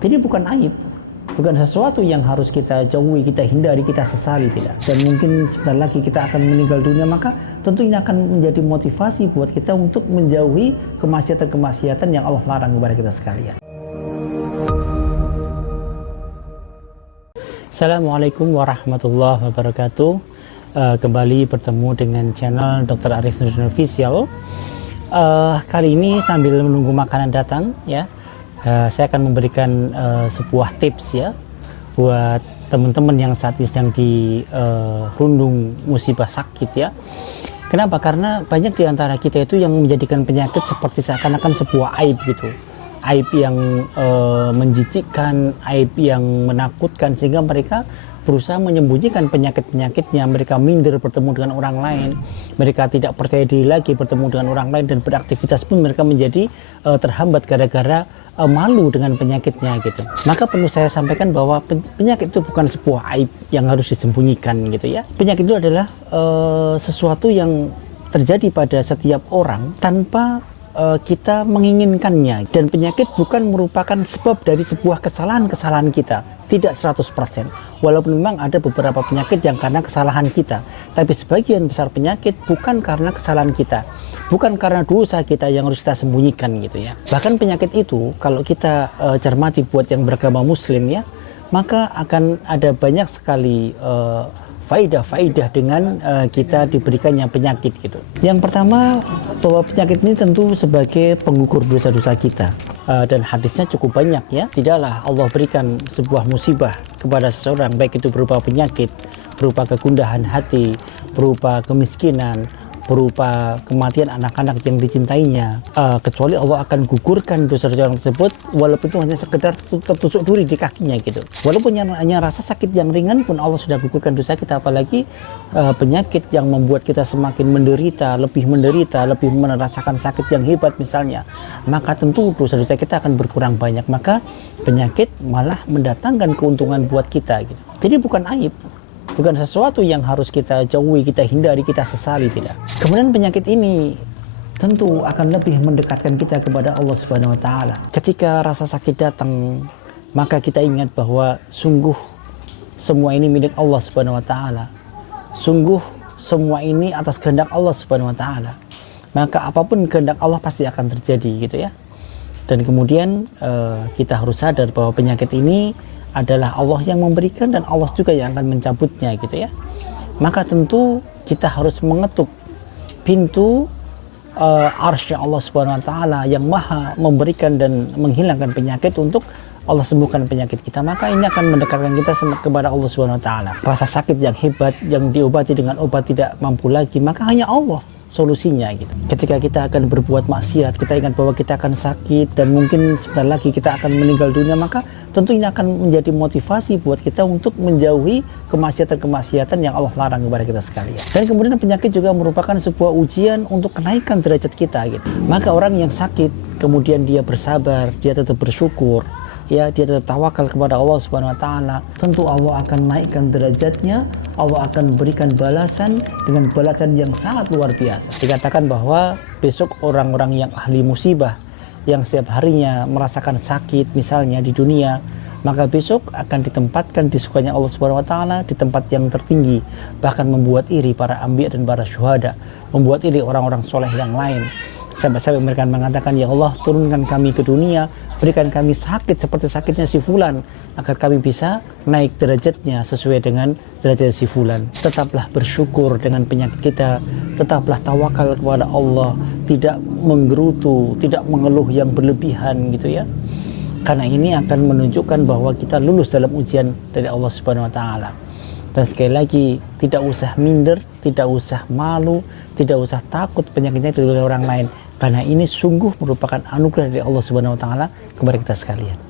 Jadi bukan aib, bukan sesuatu yang harus kita jauhi, kita hindari, kita sesali, tidak. Dan mungkin sebentar lagi kita akan meninggal dunia, maka tentu ini akan menjadi motivasi buat kita untuk menjauhi kemaksiatan-kemaksiatan yang Allah larang kepada kita sekalian. Assalamualaikum warahmatullahi wabarakatuh. Kembali bertemu dengan channel Dr. Arif Nuruddin Official. Kali ini sambil menunggu makanan datang, ya, saya akan memberikan sebuah tips, ya, buat teman-teman yang saat ini sedang dirundung musibah sakit, ya. Kenapa? Karena banyak di antara kita itu yang menjadikan penyakit seperti seakan-akan sebuah aib gitu. Aib yang menjijikkan, aib yang menakutkan, sehingga mereka berusaha menyembunyikan penyakit-penyakitnya. Mereka minder bertemu dengan orang lain, mereka tidak percaya diri lagi bertemu dengan orang lain, dan beraktivitas pun mereka menjadi terhambat gara-gara malu dengan penyakitnya gitu. Maka perlu saya sampaikan bahwa penyakit itu bukan sebuah aib yang harus disembunyikan gitu, ya. Penyakit itu adalah sesuatu yang terjadi pada setiap orang tanpa kita menginginkannya, dan penyakit bukan merupakan sebab dari sebuah kesalahan-kesalahan kita, tidak 100%. Walaupun memang ada beberapa penyakit yang karena kesalahan kita, tapi sebagian besar penyakit bukan karena kesalahan kita, bukan karena dosa kita yang harus kita sembunyikan gitu, ya. Bahkan penyakit itu kalau kita cermati buat yang beragama muslim, ya, maka akan ada banyak sekali faidah-faidah dengan kita diberikannya penyakit gitu. Yang pertama, bahwa penyakit ini tentu sebagai pengukur dosa-dosa kita, dan hadisnya cukup banyak, ya. Tidaklah Allah berikan sebuah musibah kepada seseorang, baik itu berupa penyakit, berupa kegundahan hati, berupa kemiskinan, berupa kematian anak-anak yang dicintainya, kecuali Allah akan gugurkan dosa-dosa tersebut, walaupun itu hanya sekedar tertusuk duri di kakinya gitu. Walaupun hanya rasa sakit yang ringan pun Allah sudah gugurkan dosa kita, apalagi penyakit yang membuat kita semakin menderita, lebih merasakan sakit yang hebat misalnya, maka tentu dosa-dosa kita akan berkurang banyak. Maka penyakit malah mendatangkan keuntungan buat kita gitu. Jadi bukan aib, bukan sesuatu yang harus kita jauhi, kita hindari, kita sesali, tidak. Kemudian penyakit ini tentu akan lebih mendekatkan kita kepada Allah Subhanahu wa taala. Ketika rasa sakit datang, maka kita ingat bahwa sungguh semua ini milik Allah Subhanahu wa taala. Sungguh semua ini atas kehendak Allah Subhanahu wa taala. Maka apapun kehendak Allah pasti akan terjadi gitu, ya. Dan kemudian kita harus sadar bahwa penyakit ini adalah Allah yang memberikan dan Allah juga yang akan mencabutnya gitu, ya. Maka tentu kita harus mengetuk pintu arsy Allah Subhanahu wa taala yang maha memberikan dan menghilangkan penyakit untuk Allah sembuhkan penyakit kita. Maka ini akan mendekatkan kita kepada Allah Subhanahu wa taala. Rasa sakit yang hebat yang diobati dengan obat tidak mampu lagi, maka hanya Allah solusinya gitu. Ketika kita akan berbuat maksiat, kita ingat bahwa kita akan sakit dan mungkin sebentar lagi kita akan meninggal dunia, maka tentu ini akan menjadi motivasi buat kita untuk menjauhi kemaksiatan-kemaksiatan yang Allah larang kepada kita sekalian. Dan kemudian penyakit juga merupakan sebuah ujian untuk kenaikan derajat kita gitu. Maka orang yang sakit kemudian dia bersabar, dia tetap bersyukur, ya, dia tetap tawakal kepada Allah Subhanahu wa taala, tentu Allah akan naikkan derajatnya. Allah akan berikan balasan dengan balasan yang sangat luar biasa. Dikatakan bahwa besok orang-orang yang ahli musibah, yang setiap harinya merasakan sakit misalnya di dunia, maka besok akan ditempatkan di surganya Allah Subhanahu wa taala, di tempat yang tertinggi, bahkan membuat iri para anbiya dan para syuhada, membuat iri orang-orang soleh yang lain. Sampai-sampai mereka mengatakan, ya Allah, turunkan kami ke dunia, berikan kami sakit seperti sakitnya si fulan, agar kami bisa naik derajatnya sesuai dengan derajat si fulan. Tetaplah bersyukur dengan penyakit kita, tetaplah tawakal kepada Allah, tidak menggerutu, tidak mengeluh yang berlebihan gitu, ya. Karena ini akan menunjukkan bahwa kita lulus dalam ujian dari Allah Subhanahu wa taala. Dan sekali lagi, tidak usah minder, tidak usah malu, tidak usah takut penyakitnya dari orang lain, karena ini sungguh merupakan anugerah dari Allah Subhanahu wa taala kepada kita sekalian.